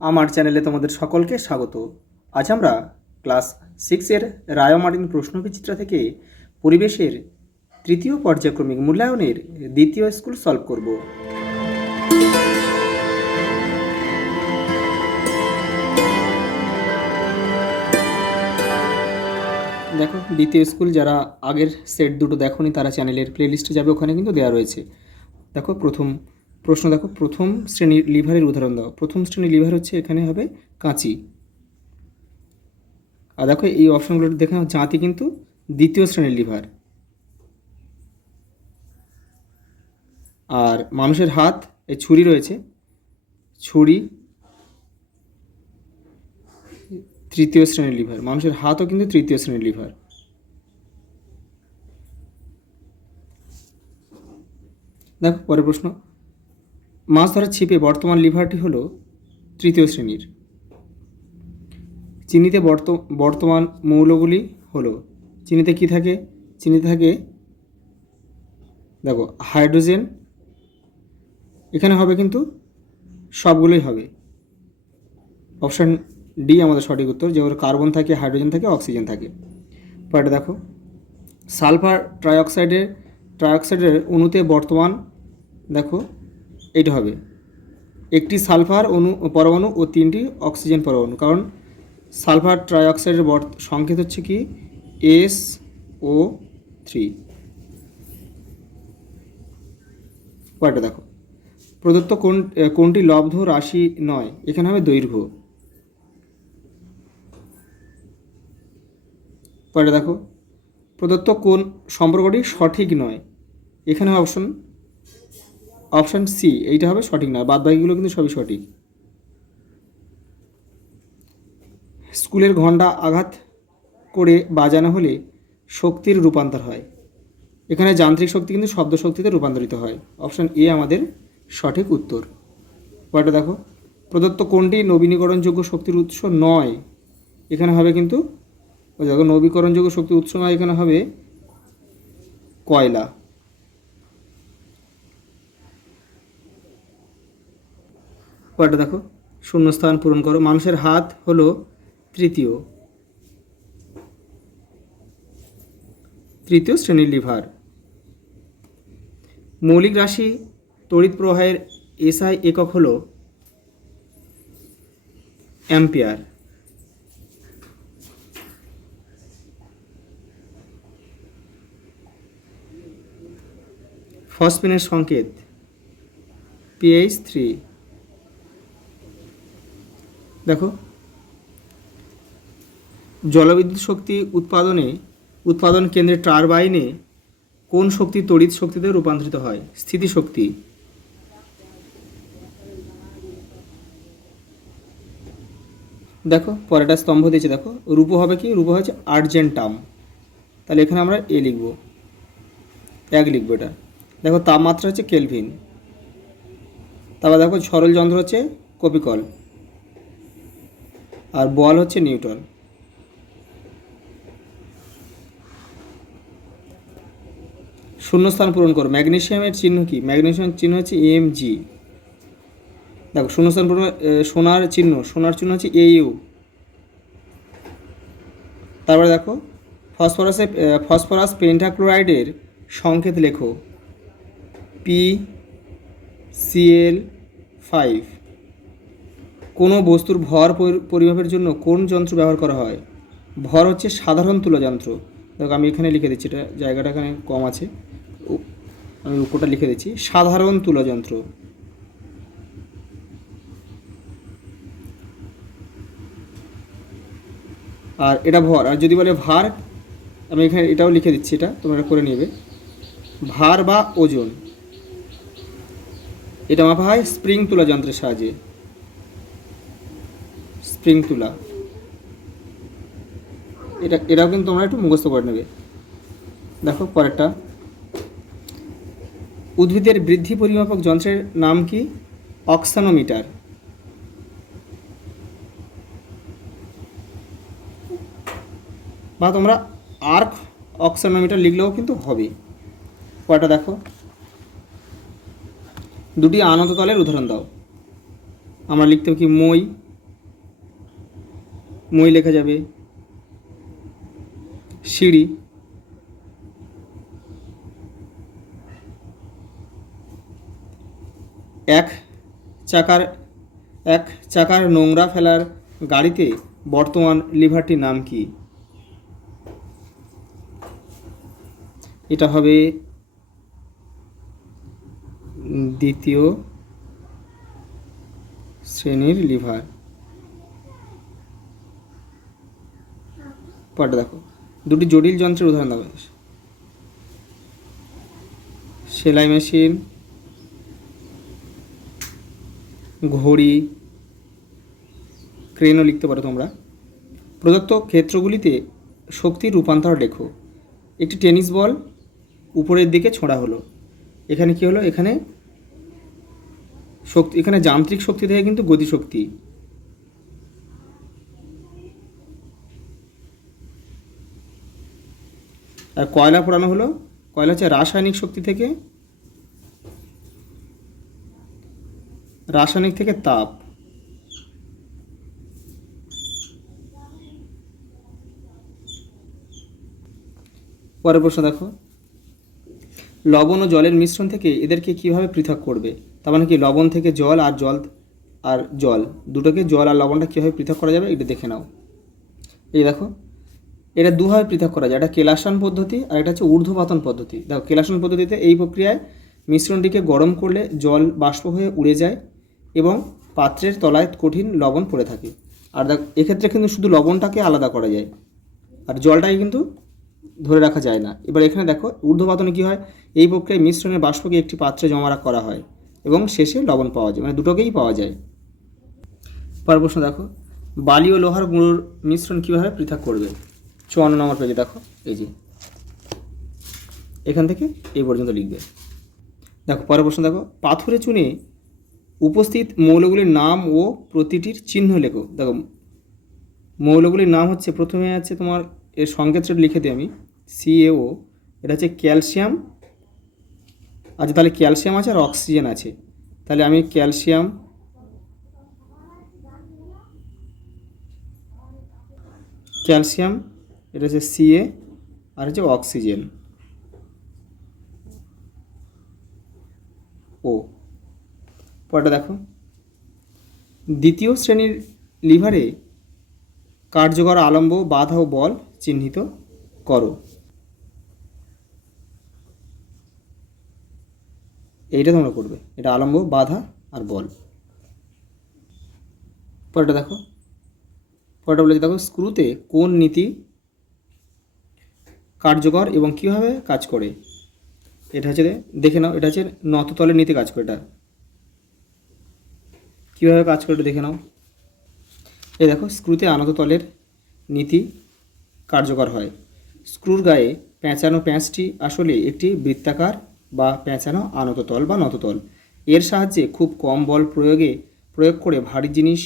আমার চ্যানেলে তোমাদের সকলকে স্বাগত। আজ আমরা ক্লাস 6-এর রায় মার্টিন প্রশ্নবিচিত্রা থেকে পরিবেশের তৃতীয় পর্যায়ক্রমিক মূল্যায়নের দ্বিতীয় স্কুল সলভ করব। দেখো, দ্বিতীয় স্কুল যারা আগের সেট দুটো দেখোনি তারা চ্যানেলের প্লেলিস্টে যাবে, ওখানে কিন্তু দেওয়া রয়েছে। দেখো, প্রথম প্রশ্ন দেখো, প্রথম শ্রেণীর লিভারের উদাহরণ দাও। প্রথম শ্রেণীর লিভার হচ্ছে, এখানে হবে কাঁচি। আর দেখো এই অপশনগুলো দেখে নাও, জাঁতি কিন্তু দ্বিতীয় শ্রেণীর লিভার। আর মানুষের হাত, এই ছুরি রয়েছে, ছুরি তৃতীয় শ্রেণীর লিভার। মানুষের হাতও কিন্তু তৃতীয় শ্রেণীর লিভার। দেখো পরের প্রশ্ন, মাছ ধরার ছিপে বর্তমান লিভারটি হলো তৃতীয় শ্রেণীর। চিনিতে বর্তমান মৌলগুলি হলো, চিনিতে কি থাকে? চিনিতে থাকে দেখো হাইড্রোজেন, এখানে হবে কিন্তু সবগুলোই হবে। অপশান ডি আমাদের সঠিক উত্তর, যেগুলো কার্বন থাকে, হাইড্রোজেন থাকে, অক্সিজেন থাকে। পরেরটা দেখো, সালফার ট্রাইঅক্সাইডের অণুতে বর্তমান, দেখো এইটা হবে একটি সালফার পরমাণু ও 3টি অক্সিজেন পরমাণু, কারণ সালফার ট্রাইঅক্সাইডের সংকেত হচ্ছে কি SO3। পরেরটা দেখো, প্রদত্ত কোনটি লব্ধ রাশি নয়? এখানে হবে দৈর্ঘ্য। পরেরটা দেখো, প্রদত্ত কোন সম্পর্কটি সঠিক নয়? এখানে অপশান সি, এইটা হবে সঠিক নয়, বাদ বাকিগুলো কিন্তু সবই সঠিক। স্কুলের ঘণ্টা আঘাত করে বাজানো হলে শক্তির রূপান্তর হয়। এখানে যান্ত্রিক শক্তি কিন্তু শব্দ শক্তিতে রূপান্তরিত হয়। অপশান এ আমাদের সঠিক উত্তর। পরেরটা দেখো, প্রদত্ত কোনটি নবীকরণযোগ্য শক্তির উৎস নয়? এখানে হবে কিন্তু দেখো, নবীকরণযোগ্য শক্তির উৎস নয়, এখানে হবে কয়লা। পরেরটা দেখো, শূন্যস্থান পূরণ করো। মানুষের হাত হলো তৃতীয় শ্রেণীর লিভার। মৌলিক রাশি তড়িৎ প্রবাহের SI একক হলো অ্যাম্পিয়ার। ফসফেনের সংকেত PH3। দেখো, জলবিদ্যুৎ শক্তি উৎপাদন কেন্দ্রের টারবাইনে কোন শক্তি তড়িৎ শক্তিতে রূপান্তরিত হয়? স্থিতিশক্তি। দেখো পরেরটা স্তম্ভ দিয়েছে, দেখো রূপ হবে কি? রূপ হচ্ছে আর্জেন্টাম, তাহলে এখানে আমরা এ লিখব, 1 লিখবো এটা। দেখো তাপমাত্রা হচ্ছে কেলভিন। তারপর দেখো সরল যন্ত্র হচ্ছে কপিকল, আর বল হচ্ছে নিউটন। শূন্যস্থান পূরণ করো। ম্যাগনেসিয়ামের চিহ্ন কি? ম্যাগনেসিয়ামের চিহ্ন হচ্ছে Mg। দেখো শূন্যস্থান পূরণ, সোনার চিহ্ন হচ্ছে AU। তারপরে দেখো, ফসফরাস পেন্টাক্লোরাইডের সংকেত লেখো PCl5। কোনো বস্তুর ভর পরিমাপের জন্য কোন যন্ত্র ব্যবহার করা হয়? ভর হচ্ছে সাধারণ তুলা যন্ত্র। দেখো আমি এখানে লিখে দিচ্ছি, এটা জায়গাটা এখানে কম আছে, আমি উপরটা লিখে দিচ্ছি, সাধারণ তুলা যন্ত্র। আর এটা ভর। আর যদি বলে ভার, আমি এখানে এটাও লিখে দিচ্ছি, এটা তোমরা করে নেবে। ভার বা ওজন, এটা মাপা হয় স্প্রিং তুলা যন্ত্রের সাহায্যে। স্প্রিং তুলা, এটাও কিন্তু তোমরা একটু মুখস্থ করে নেবে। দেখো পরেরটা, উদ্ভিদের বৃদ্ধি পরিমাপক যন্ত্রের নাম কি? অক্সানোমিটার। বা তোমরা আর্ক অক্সানোমিটার লিখলেও কিন্তু হবে। পরেরটা দেখো, দুটি আনত তলের উদাহরণ দাও। আমরা লিখতে কি? মই মই লেখা যাবে। সিঁড়ি, এক চাকার এক চাকার নোংরা ফেলার গাড়িতে বর্তমান লিভারটির নাম কি? এটা হবে দ্বিতীয় শ্রেণীর লিভার। পরটা দেখো, দুটি জটিল যন্ত্রের উদাহরণ দেওয়া হয়েছে। সেলাই মেশিন, ঘড়ি, ক্রেনও লিখতে পারো তোমরা। প্রদত্ত ক্ষেত্রগুলিতে শক্তির রূপান্তর লেখো। একটি টেনিস বল উপরের দিকে ছোঁড়া হলো, এখানে কি হলো? এখানে শক্তি, এখানে যান্ত্রিক শক্তি থেকে কিন্তু গতিশক্তি। আর কয়লা পোড়ানো হলো, কয়লা হচ্ছে রাসায়নিক শক্তি থেকে, রাসায়নিক থেকে তাপ। পরের প্রশ্ন দেখো, লবণ ও জলের মিশ্রণ থেকে এদেরকে কিভাবে পৃথক করবে? তার মানে কি, লবণ থেকে জল আর জল দুটোকে, জল আর লবণটা কীভাবে পৃথক করা যাবে এটা দেখে নাও। এই দেখো, এটা দুভাবে পৃথক করা যায়, একটা কেলাসন পদ্ধতি আর একটা হচ্ছে ঊর্ধ্বপাতন পদ্ধতি। দেখো, কেলাসন পদ্ধতিতে এই প্রক্রিয়ায় মিশ্রণটিকে গরম করলে জল বাষ্প হয়ে উড়ে যায় এবং পাত্রের তলায় কঠিন লবণ পড়ে থাকে। আর দেখ, এক্ষেত্রে কিন্তু শুধু লবণটাকে আলাদা করা যায় আর জলটাকে কিন্তু ধরে রাখা যায় না। এবার এখানে দেখো, ঊর্ধ্বপাতনে কী হয়, এই প্রক্রিয়ায় মিশ্রণের বাষ্পকে একটি পাত্রে জমা করা হয় এবং শেষে লবণ পাওয়া যায়, মানে দুটোকেই পাওয়া যায়। পরের প্রশ্ন দেখো, বালি ও লোহার গুঁড়োর মিশ্রণ কীভাবে পৃথক করবে? 54 নম্বর পেজে দেখো, এই যে এখান থেকে এই পর্যন্ত লিখবে। দেখো, পরের প্রশ্ন দেখো, পাথুরে চুনে উপস্থিত মৌলগুলির নাম ও প্রতিটির চিহ্ন লেখো। দেখো, মৌলগুলির নাম হচ্ছে, প্রথমে আছে তোমার, এর সংকেতটা লিখে দিই আমি, CaO, এটা হচ্ছে ক্যালসিয়াম। আচ্ছা, তাহলে ক্যালসিয়াম আছে আর অক্সিজেন আছে, তাহলে আমি ক্যালসিয়াম, এটা হচ্ছে Ca, আর হচ্ছে অক্সিজেন O। পরটা দেখো, দ্বিতীয় শ্রেণীর লিভারে কার্যকর আলম্ব, বাধা ও বল চিহ্নিত করো। এইটা তোমরা করবে, এটা আলম্ব, বাধা আর বল। পরেরটা দেখো, পরেরটা বলেছে দেখো, স্ক্রুতে কোন নীতি কার্যকর এবং কীভাবে কাজ করে? এটা হচ্ছে, দেখে নাও, এটা হচ্ছে নততলের নীতি কাজ করে। এটা কীভাবে কাজ করে দেখে নাও। এই দেখো, স্ক্রুতে আনত তলের নীতি কার্যকর হয়। স্ক্রুর গায়ে পেঁচানো প্যাঁচটি আসলে একটি বৃত্তাকার বা পেঁচানো আনত তল বা নততল। এর সাহায্যে খুব কম বল প্রয়োগ করে ভারী জিনিস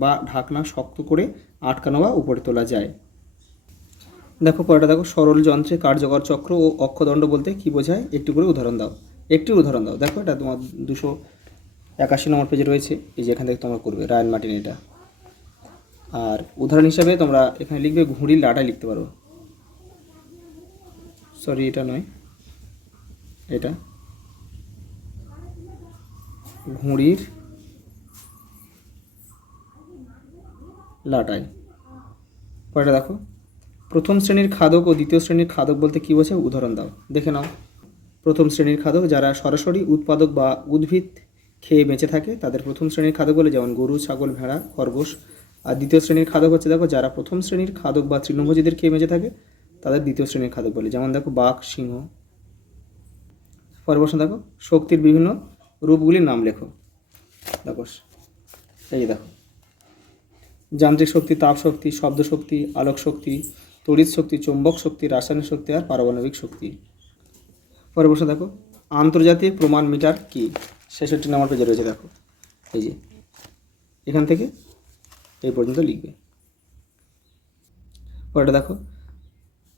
বা ঢাকনা শক্ত করে আটকানো বা উপরে তোলা যায়। দেখো, পরেরটা দেখো, সরল যন্ত্রে কার্যকর চক্র ও অক্ষদণ্ড বলতে কী বোঝায়? একটু করে উদাহরণ দাও, একটি উদাহরণ দাও। দেখো, এটা তোমার 281 নম্বর পেজে রয়েছে, এই যে এখান থেকে তোমরা করবে, রায়ান মার্টিন এটা। আর উদাহরণ হিসাবে তোমরা এখানে লিখবে ঘুড়ির লাটাই লিখতে পারো। সরি, এটা নয়, এটা ঘুড়ির লাটাই। পরেটা দেখো, প্রথম শ্রেণীর খাদক ও দ্বিতীয় শ্রেণীর খাদক বলতে কী বোঝায়? উদাহরণ দাও, দেখে নাও। প্রথম শ্রেণীর খাদক যারা সরাসরি উৎপাদক বা উদ্ভিদ খেয়ে বেঁচে থাকে তাদের প্রথম শ্রেণীর খাদক বলে, যেমন গরু, ছাগল, ভেড়া, খরগোশ। আর দ্বিতীয় শ্রেণীর খাদক হচ্ছে, দেখো, যারা প্রথম শ্রেণীর খাদক বা তৃণভোজীদের খেয়ে বেঁচে থাকে তাদের দ্বিতীয় শ্রেণীর খাদক বলে, যেমন দেখো বাঘ, সিংহ। পরের প্রশ্ন দেখো, শক্তির বিভিন্ন রূপগুলির নাম লেখো। দেখো, এই দেখো, যান্ত্রিক শক্তি, তাপ শক্তি, শব্দ শক্তি, আলোক শক্তি, তড়িৎ শক্তি, চৌম্বক শক্তি, রাসায়নিক শক্তি আর পারমাণবিক শক্তি। পরের প্রশ্ন দেখো, আন্তর্জাতিক প্রমাণ মিটার কি? 66 নম্বর পেজে রয়েছে, দেখো, এই যে এখান থেকে এই পর্যন্ত লিখবে। পরেরটা দেখো,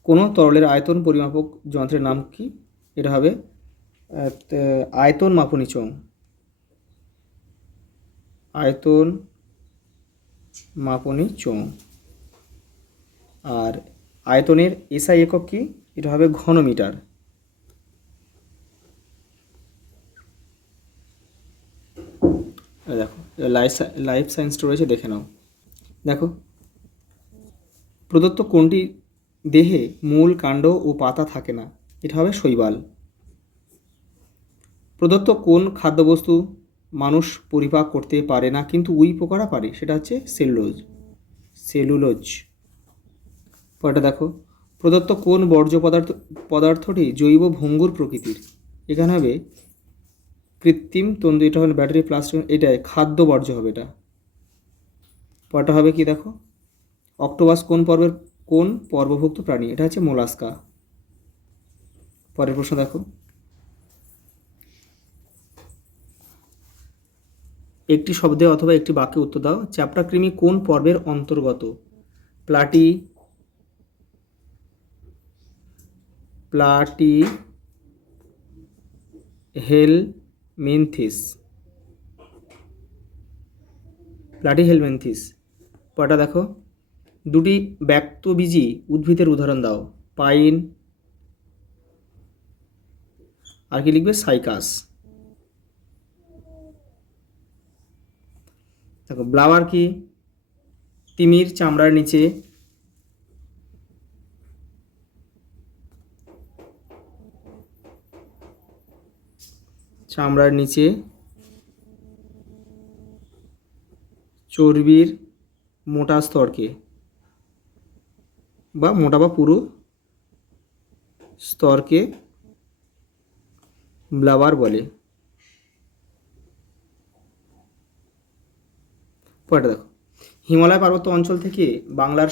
কোনো তরলের আয়তন পরিমাপক যন্ত্রের নাম কি? এটা হবে আয়তন মাপনী চোঙ। আয়তন মাপনী চোঙ। আর আয়তনের এসআই একক কি? এটা হবে ঘনমিটার। দেখো লাইফ সায়েন্সটা রয়েছে, দেখে নাও। দেখো, প্রদত্ত কোনটি দেহে মূল, কাণ্ড ও পাতা থাকে না? এটা হবে শৈবাল। প্রদত্ত কোন খাদ্যবস্তু মানুষ পরিপাক করতে পারে না কিন্তু উই পোকারা পারে? সেটা হচ্ছে সেলুলোজ। পরেরটা দেখো, প্রদত্ত কোন বর্জ্য পদার্থটি জৈব ভঙ্গুর প্রকৃতির? এখানে হবে কৃত্রিম তন্তু, এটা হবে ব্যাটারি, প্লাস্টিক, এটাই খাদ্য বর্জ্য হবে এটা। পরেরটা হবে কি দেখো, অক্টোপাস কোন পর্বভুক্ত প্রাণী? এটা হচ্ছে মোলাস্কা। পরের প্রশ্ন দেখো, একটি শব্দে অথবা একটি বাক্যে উত্তর দাও। চ্যাপ্টা কৃমি কোন পর্বের অন্তর্গত? প্লাটি হেলমিনথিস। পরটা দেখো, দুটি ব্যক্তবীজী উদ্ভিদের উদাহরণ দাও। পাইন, আর কি লিখবে? সাইকাস। দেখো, ব্লাওয়ার কি? তিমির চামড়ার নিচে চর্বির মোটা স্তরকে বা মোটা বা পুরু স্তরকে ব্লাওয়ার বলে। পরেরটা দেখো, হিমালয় পার্বত্য অঞ্চল থেকে বাংলার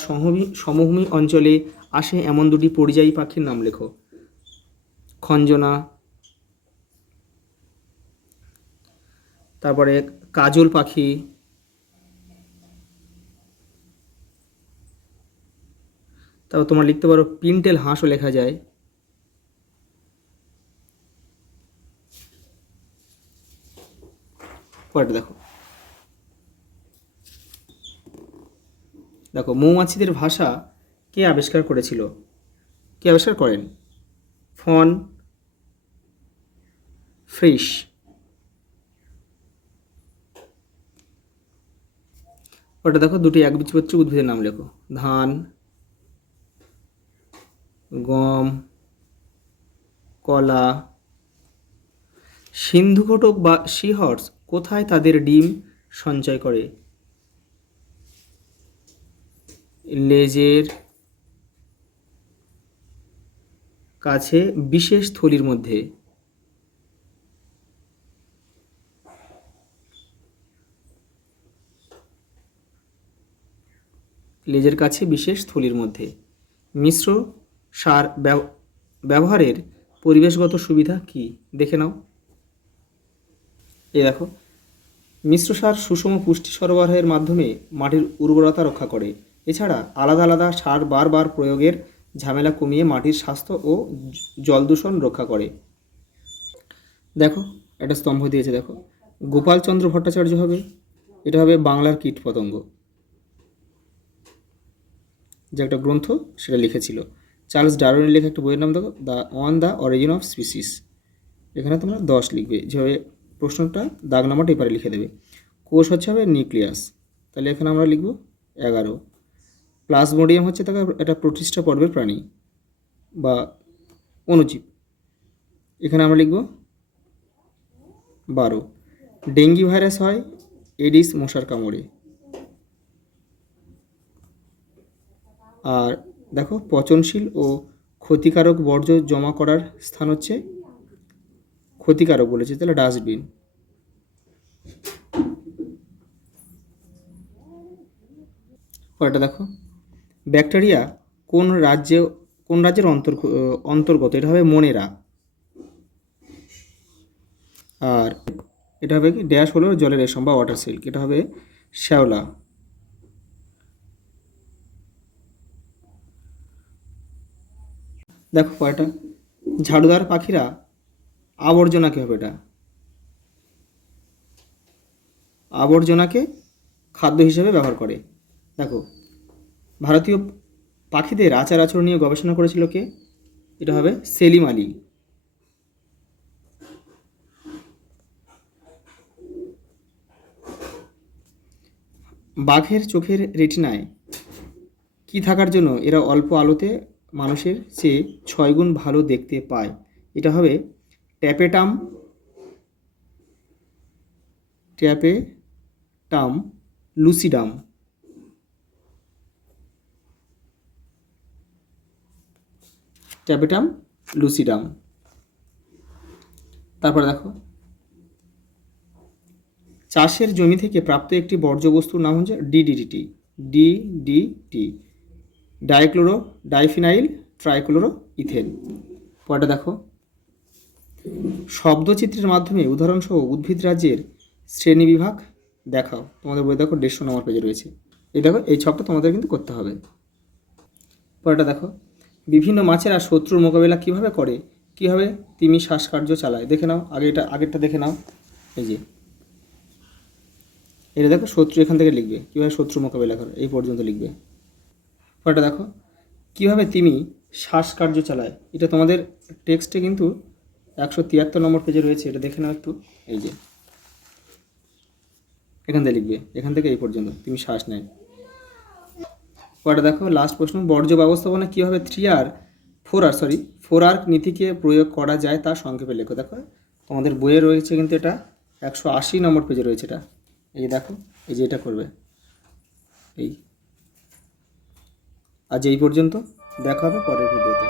সমভূমি অঞ্চলে আসে এমন দুটি পরিযায়ী পাখির নাম লেখো। খঞ্জনা, তারপরে কাজল পাখি, তারপর তোমরা লিখতে পারো পিন্টেল হাঁসও লেখা যায়। পরেরটা দেখো, মৌমাছিদের ভাষা কে আবিষ্কার করেন? Von Frisch. ওটা দেখো, দুটি একবীজপত্রী উদ্ভিদের নাম লেখো। ধান, গম, কলা। সিন্ধুঘটক বা সিহর্স কোথায় তাদের ডিম সঞ্চয় করে? লেজের কাছে বিশেষ থলির মধ্যে। মিশ্র সার ব্যবহারের পরিবেশগত সুবিধা কি? দেখে নাও। এই দেখো, মিশ্র সার সুষম পুষ্টি সরবরাহের মাধ্যমে মাটির উর্বরতা রক্ষা করে। এছাড়া আলাদা আলাদা সার বারবার প্রয়োগের ঝামেলা কমিয়ে মাটির স্বাস্থ্য ও জল দূষণ রক্ষা করে। দেখো, একটা স্তম্ভ দিয়েছে, দেখো, গোপালচন্দ্র ভট্টাচার্য হবে। এটা হবে বাংলার কীটপতঙ্গ, যে একটা গ্রন্থ সেটা লিখেছিল। চার্লস ডারউইনের লেখা একটা বইয়ের নাম দেখো, দ্য অরিজিন অফ স্পিসিস। এখানে তোমরা 10 লিখবে, যেভাবে প্রশ্নটা দাগ নাম্বারটা এপারে লিখে দেবে। কোষ হচ্ছে হবে নিউক্লিয়াস, তাহলে এখানে আমরা লিখব 11। প্লাজমোডিয়াম হচ্ছে তাকে একটা প্রতিষ্ঠা পর্বের প্রাণী বা অণুজীব, এখানে আমরা লিখব 12। ডেঙ্গি ভাইরাস হয় এডিস মশার কামড়ে। আর দেখো, পচনশীল ও ক্ষতিকারক বর্জ্য জমা করার স্থান হচ্ছে, ক্ষতিকারক বলেছে তাহলে ডাস্টবিন। পরেরটা দেখো, ব্যাকটেরিয়া কোন রাজ্যের অন্তর্গত? এটা হবে মনেরা। আর এটা হবে কি? ড্যাশ হলো জলের রেশম বা ওয়াটার সিল্ক, এটা হবে শ্যাওলা। দেখো কয়টা, ঝাড়ুদার পাখিরা আবর্জনা কী হবে? এটা আবর্জনাকে খাদ্য হিসেবে ব্যবহার করে। দেখো, ভারতীয় পাখিদের আচার আচরণ নিয়ে গবেষণা করেছিল কে? এটা হবে সেলিম আলী। বাঘের চোখের রেটিনায় কি থাকার জন্য এরা অল্প আলোতে মানুষের চেয়ে 6 গুণ ভালো দেখতে পায়? এটা হবে tapetum tapetum lucidum. Tapetum lucidum. তারপরে দেখো, চাষের জমি থেকে প্রাপ্ত একটি বর্জ্যবস্তুর নাম হচ্ছে DDT. DDT dichloro diphenyl trichloro ethane. পরেরটা দেখো, শব্দচিত্রের মাধ্যমে উদাহরণসহ উদ্ভিদ রাজ্যের শ্রেণীবিভাগ দেখাও। তোমাদের বই দেখো 150 নম্বর পেজে রয়েছে। এই দেখো, এই ছকটা তোমাদের কিন্তু করতে হবে। পরেরটা দেখো, বিভিন্ন মাছেরা শত্রুর মোকাবিলা কিভাবে করে? কীভাবে তিমি শ্বাসকার্য চালায়? দেখে নাও, আগেরটা দেখে নাও। এই যে এটা দেখো, শত্রু এখান থেকে লিখবে, কীভাবে শত্রু মোকাবিলা করে এই পর্যন্ত লিখবে। পরেরটা দেখো, কীভাবে তিমি শ্বাসকার্য চালায়? এটা তোমাদের টেক্সটে কিন্তু 173 নম্বর পেজে রয়েছে, এটা দেখে নাও একটু। এই যে এখান থেকে লিখবে, এখান থেকে এই পর্যন্ত তিমি শ্বাস নেয়। পরেরটা দেখো, লাস্ট প্রশ্ন, বর্জ্য ব্যবস্থাপনা কীভাবে 4R নীতিকে প্রয়োগ করা যায় তা সংক্ষেপে লেখো। দেখো তোমাদের বইয়ে রয়েছে কিন্তু এটা 180 নম্বর পেজে রয়েছে এটা। এই দেখো, এই যে এটা করবে এই। আজ এই পর্যন্ত, দেখা হবে পরের ভিডিওতে।